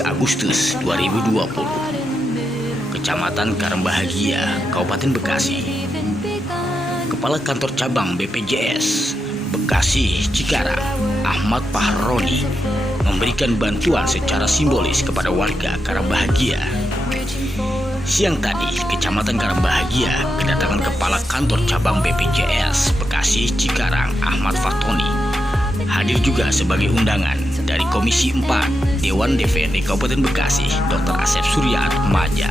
Agustus 2020, Kecamatan Karangbahagia, Kabupaten Bekasi. Kepala Kantor Cabang BPJS Bekasi Cikarang, Ahmad Fahroni, memberikan bantuan secara simbolis kepada warga Karangbahagia. Siang tadi, Kecamatan Karangbahagia kedatangan Kepala Kantor Cabang BPJS Bekasi Cikarang, Ahmad Fahroni. Hadir juga sebagai undangan dari Komisi 4 Dewan DPRD Kabupaten Bekasi, Dr. Asep Surya Atmaja,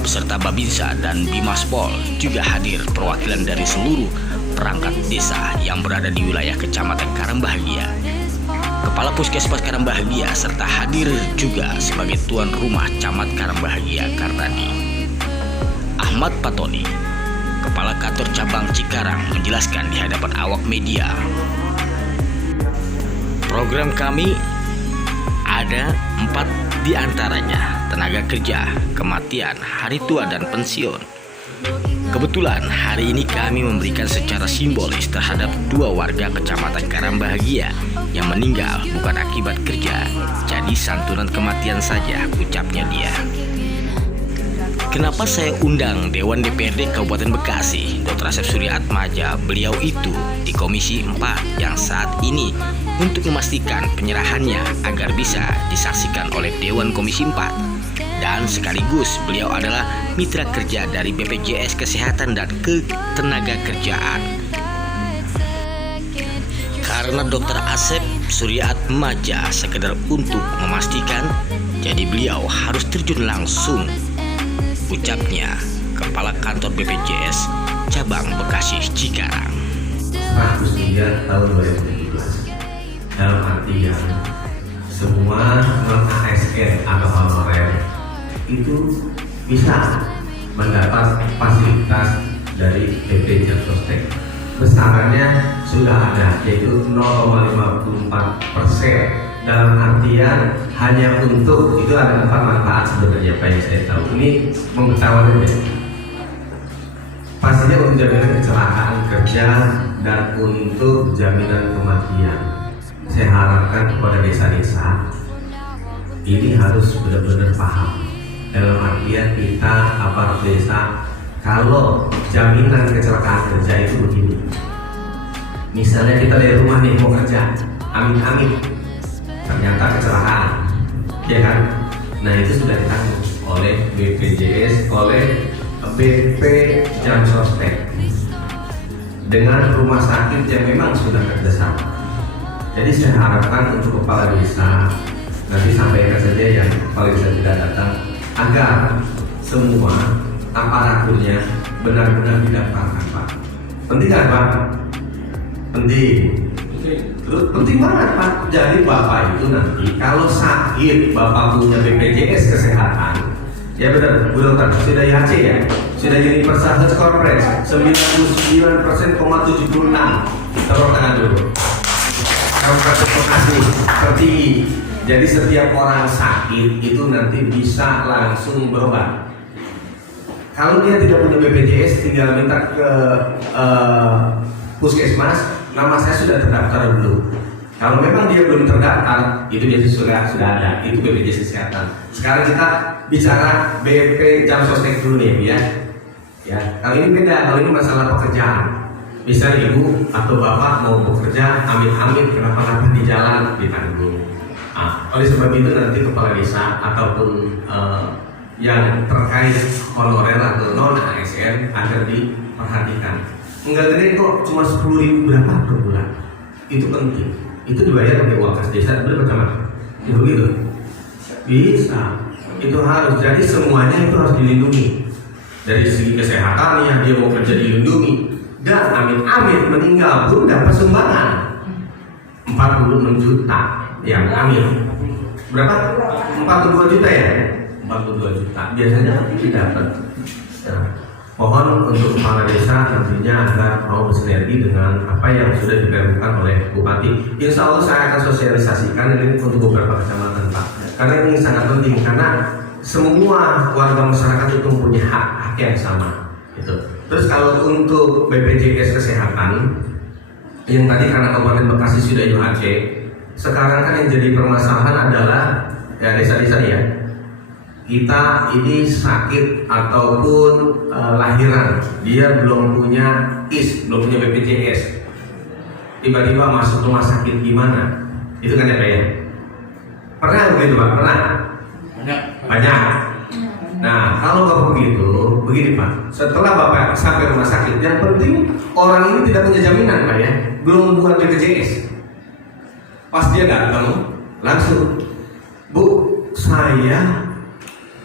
beserta Babinsa dan Bimaspol. Juga hadir perwakilan dari seluruh perangkat desa yang berada di wilayah Kecamatan Karangbahagia, Kepala Puskesmas Karangbahagia, serta hadir juga sebagai tuan rumah Camat Karangbahagia Kartadi. Ahmad Fahroni, Kepala Kantor Cabang Cikarang, menjelaskan di hadapan awak media, program kami ada 4 diantaranya: tenaga kerja, kematian, hari tua, dan pensiun. Kebetulan hari ini kami memberikan secara simbolis terhadap 2 warga Kecamatan Karangbahagia yang meninggal bukan akibat kerja, jadi santunan kematian saja, ucapnya dia. Kenapa saya undang Dewan DPRD Kabupaten Bekasi, Dr. Asep Surya Atmaja? Beliau itu di Komisi 4 yang saat ini untuk memastikan penyerahannya agar bisa disaksikan oleh Dewan Komisi 4. Dan sekaligus beliau adalah mitra kerja dari BPJS Kesehatan dan Ketenagakerjaan. Karena Dr. Asep Surya Atmaja sekedar untuk memastikan, jadi beliau harus terjun langsung, ucapnya Kepala Kantor BPJS Cabang Bekasi Cikarang. 100 miliar tahun 2017, dalam artian semua non-ASN atau honorer itu bisa mendapat fasilitas dari BPJS Sostek. Besarannya sudah ada, yaitu 0,54%. Dalam artian hanya untuk, itu ada 4 manfaat sebenarnya apa yang saya tahu. Ini mengetahui ya. Pastinya untuk jaminan kecelakaan kerja dan untuk jaminan kematian. Saya harapkan kepada desa-desa ini harus benar-benar paham. Dalam artian kita aparat desa, kalau jaminan kecelakaan kerja itu begini. Misalnya kita dari rumah nih mau kerja, amin-amin, ternyata kecelakaan, ya kan? Nah itu sudah ditanggung oleh BPJS, oleh BP Jam Sostek dengan rumah sakit yang memang sudah kerjasama. Jadi saya harapkan untuk kepala desa, nanti sampaikan saja yang kepala desa tidak datang, agar semua aparaturnya benar-benar didaftarkan, Pak. Penting kan, Pak? Penting. Terus penting banget, Pak. Jadi Bapak itu nanti kalau sakit, Bapak punya BPJS Kesehatan, ya benar, Bu Dokter, sudah IHC ya? Sudah Universal Health Coverage 99,76%. Tepuk tangan dulu. Kabupaten Bekasi tertinggi. Jadi setiap orang sakit itu nanti bisa langsung berobat. Kalau dia tidak punya BPJS, tinggal minta ke puskesmas, nama saya sudah terdaftar dulu. Kalau memang dia belum terdaftar, itu biasanya sudah ada, itu BPJS Kesehatan. Sekarang kita bicara BP Jam Sostek dulu nih ya. Ya, kalau ini beda, kalau ini masalah pekerjaan. Misalnya ibu atau bapak mau bekerja, amit-amit kenapa-napa di jalan, ditanggung. Nah, oleh sebab itu nanti kepala desa ataupun yang terkait honorer atau non ASN agar diperhatikan. Enggak gede kok, cuma 10.000 berapa per bulan. Itu penting. Itu dibayar oleh uang kas desa, benar macam itu gitu. Bisa. Itu harus. Jadi semuanya itu harus dilindungi. Dari segi kesehatannya dia mau kerja dilindungi. Dan amit-amit meninggal pun dapat sumbangan 46 juta yang amil. Berapa? 42 juta ya? 42 juta. Biasanya didapat. Nah, mohon untuk kepala desa tentunya agar mau bersinergi dengan apa yang sudah diperlukan oleh Bupati. Insya Allah saya akan sosialisasikan ini untuk beberapa kecamatan, Pak. Karena ini sangat penting, karena semua warga masyarakat itu mempunyai hak yang sama. Gitu. Terus kalau untuk BPJS Kesehatan yang tadi karena Kabupaten Bekasi sudah IHC, sekarang kan yang jadi permasalahan adalah ya desa-desa ya, kita ini sakit ataupun lahiran, dia belum punya belum punya BPJS, tiba-tiba masuk rumah sakit gimana? Itu kan ya Pak ya? Pernah begitu Pak? Pernah? Banyak. Nah kalau Bapak begitu, begini Pak, setelah Bapak sampai rumah sakit, yang penting orang ini tidak punya jaminan Pak ya, belum buat BPJS. Pas dia datang, langsung, Bu, saya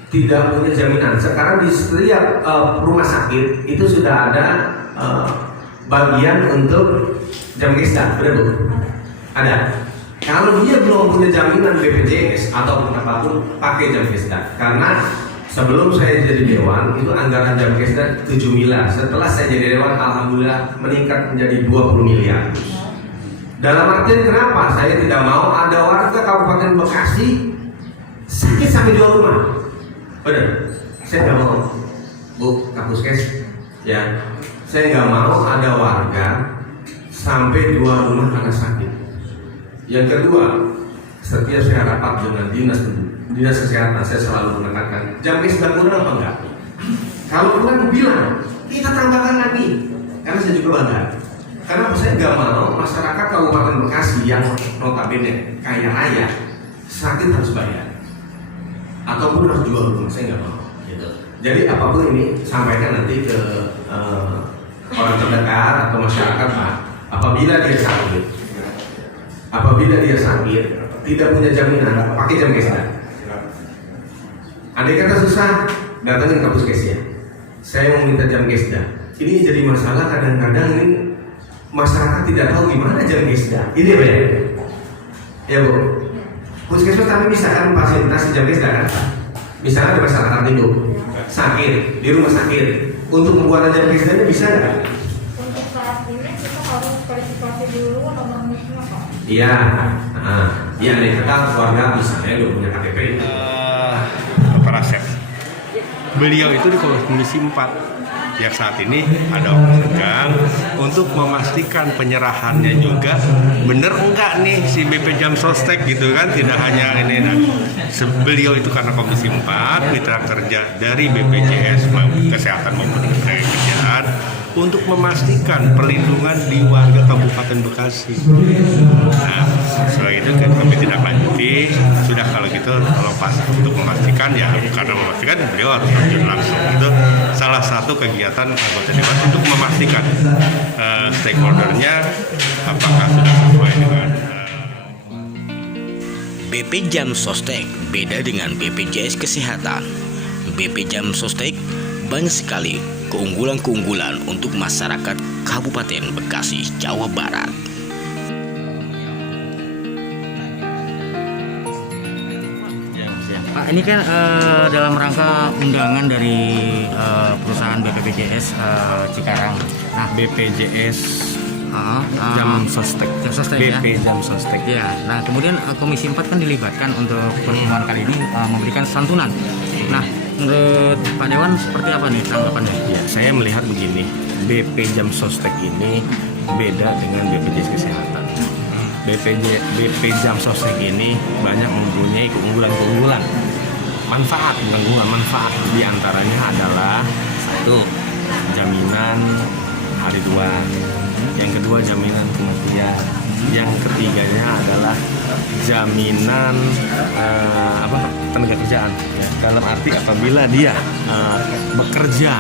tidak punya jaminan. Sekarang di setiap rumah sakit itu sudah ada bagian untuk jam kesda, benar Bu? Ada. Kalau dia belum punya jaminan BPJS ataupun apapun, pakai jam kesda. Karena sebelum saya jadi dewan, itu anggaran jam kesda 7 miliar. Setelah saya jadi dewan, alhamdulillah meningkat menjadi 20 miliar. Dalam artian kenapa saya tidak mau ada warga Kabupaten Bekasi sakit sampai jual rumah? Benar, saya nggak mau, Bu Kapuskes, ya, saya nggak mau ada warga sampai jual rumah karena sakit. Yang kedua, setiap saya rapat dengan dinas kesehatan, saya selalu menekankan jam sudah kurang apa enggak? Kalau kurang bilang, kita tambahkan lagi, karena saya juga bangga. Karena saya nggak mau masyarakat Kabupaten Bekasi yang notabene kaya raya sakit harus bayar ataupun harus jual rumah, saya nggak mau. Gitu. Jadi apapun ini sampaikan nanti ke orang terdekat atau masyarakat Pak. Apabila dia sakit, tidak punya jaminan, pakai jam kesda. Andai kata susah, datangin Kapuskes ya. Saya mau minta jam kesda. Ini jadi masalah kadang-kadang ini. Masyarakat tidak tahu gimana jam kesda. Ini apa ya? Ya Bu, puskesmas kami bisa kan fasilitasi jam kesda kan? Misalnya ada masyarakat itu sakit di rumah sakit, untuk membuat jam kesda ini bisa nggak? Untuk saat ini kita harus verifikasi dulu nomornya Pak. Iya, iya nih kata keluarga misalnya udah punya KTP. Bapak Rasep, beliau itu di Komisi 4. Yang saat ini ada sedang untuk memastikan penyerahannya juga bener enggak nih si BP Jam Sostek gitu kan, tidak hanya ini. Nah, beliau itu karena Komisi 4 mitra kerja dari BPJS Kesehatan maupun Ketenagakerjaan untuk memastikan perlindungan di warga Kabupaten Bekasi. Nah, setelah itu kami tidak lanjuti, sudah kalau gitu kalau pas untuk memastikan ya, karena memastikan beliau harus lanjut langsung. Itu salah satu kegiatan anggota dewan untuk memastikan stakeholdernya apakah sudah sesuai dengan BP Jam Sostek beda dengan BPJS Kesehatan. BP Jam Sostek banyak sekali keunggulan-keunggulan untuk masyarakat Kabupaten Bekasi, Jawa Barat. Pak, ini kan dalam rangka undangan dari perusahaan BPJS Cikarang. Nah, BPJS Jam Sostek, BP ya? Jam Sostek. Ya. Nah, kemudian Komisi 4 kan dilibatkan untuk pertemuan kali ini memberikan santunan. Nah, menurut Pak Dewan seperti apa nih tanggapannya? Ya, saya melihat begini, BP Jam Sostek ini beda dengan BPJS Kesehatan. BP Jam Sostek ini banyak mempunyai keunggulan-keunggulan, manfaat. Di antaranya adalah satu, jaminan hari tua, yang kedua jaminan kematian, yang ketiganya adalah jaminan tenaga kerjaan, ya, dalam arti apabila dia bekerja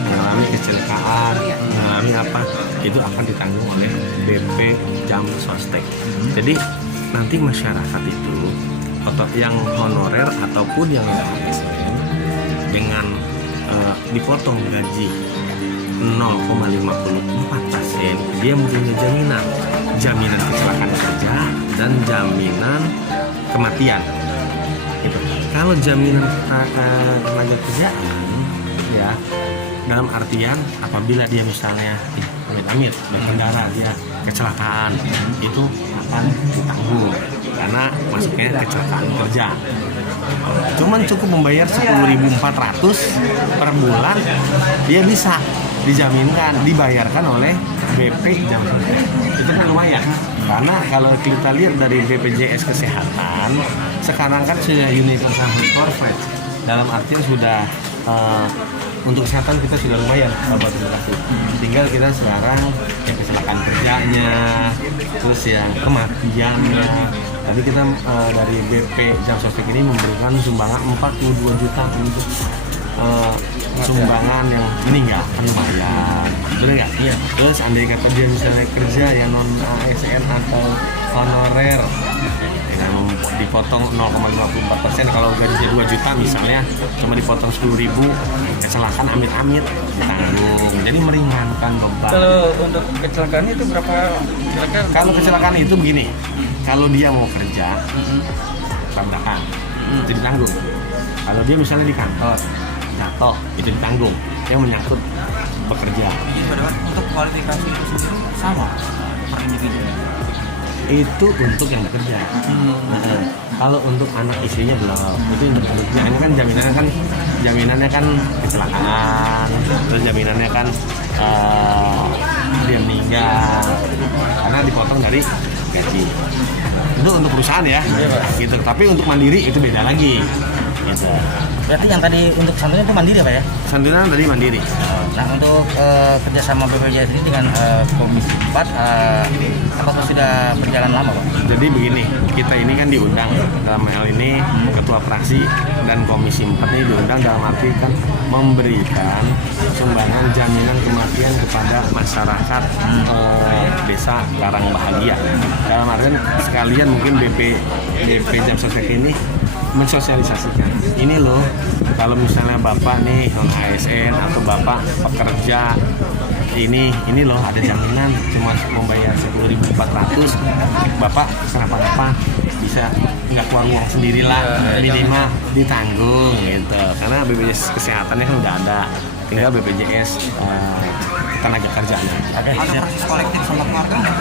mengalami kecelakaan, mengalami apa, itu akan ditanggung oleh BP Jam Sostek. Jadi nanti masyarakat itu yang honorer ataupun yang ASN dengan dipotong gaji 0,54%, dia mempunyai jaminan kecelakaan kerja dan jaminan kematian. Gitu. Kalau jaminan tenaga kerjaan, ya, dalam artian apabila dia misalnya amit-amit berkendara, dia kecelakaan, itu akan ditanggung karena masuknya kecelakaan kerja. Cuman cukup membayar 10.400 per bulan, dia bisa dijaminkan, dibayarkan oleh BP Jam Sostek. Itu kan lumayan. Karena kalau kita lihat dari BPJS Kesehatan, sekarang kan sudah universal health coverage. Dalam artian sudah untuk kesehatan kita sudah lumayan dapat terima. Tinggal kita sekarang yang kecelakaan kerjanya, terus yang kematiannya. Tadi kita dari BP Jam Sostek ini memberikan sumbangan 42 juta untuk sumbangan yang meninggal lumayan, betul nggak? Iya. Terus andai kata dia misalnya kerja yang non ASN atau honorer, dengan dipotong 0,54%, kalau gajinya 2 juta misalnya cuma dipotong 10.000, kecelakaan amit-amit ditanggung, jadi meringankan beban. Kalau untuk kecelakaan itu berapa kira-kira? Kalau kecelakaan itu begini, kalau dia mau kerja tabrakan itu ditanggung. Kalau dia misalnya di kantor jatuh itu ditanggung, yang menyangkut pekerja. Untuk kualifikasi itu sendiri sama per individu. Itu untuk yang bekerja. Kalau untuk anak istrinya belum. Itu untuk anaknya. Ini kan jaminannya kan kecelakaan, terus jaminannya kan dia meninggal karena dipotong dari gaji. Itu untuk perusahaan ya, gitu. Tapi untuk mandiri itu beda lagi. Gitu. Berarti yang tadi untuk santunan itu mandiri Pak ya? Santunan tadi mandiri. Nah untuk kerjasama BPJS ini dengan Komisi 4, apakah sudah berjalan lama Pak? Jadi begini, kita ini kan diundang dalam hal ini Ketua Fraksi dan Komisi 4 ini diundang dalam arti kan memberikan sumbangan jaminan kematian kepada masyarakat desa Karang Bahagia. Dalam artian sekalian mungkin BP Jam Sostek ini mensosialisasikan ini loh, kalau misalnya bapak nih non ASN atau bapak pekerja ini loh ada jaminan cuma membayar 10.400, bapak kenapa-napa bisa nggak keluar uang sendirilah, minimal ditanggung gitu, karena BPJS kesehatannya kan udah ada, tinggal BPJS tenaga kerjanya. Ada proses kolektif sama keluarga nggak?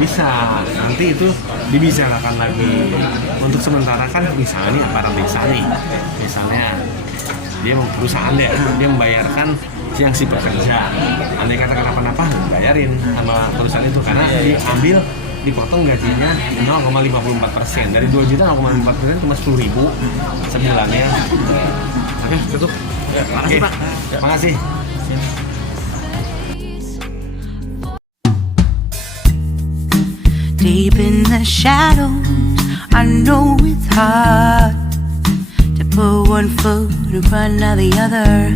Bisa nanti itu dibicarakan lagi. Untuk sementara kan misalnya aparat desa nih, misalnya dia mau perusahaan dia membayarkan yang si pekerja, andai kata kenapa-napa bayarin sama perusahaan itu karena diambil dipotong gajinya 0,54%, dari 2 juta 0,54% cuma 10.000 sebulannya. Oke, tutup. Makasih Pak. Makasih. Deep in the shadows, I know it's hard to put one foot in front of the other.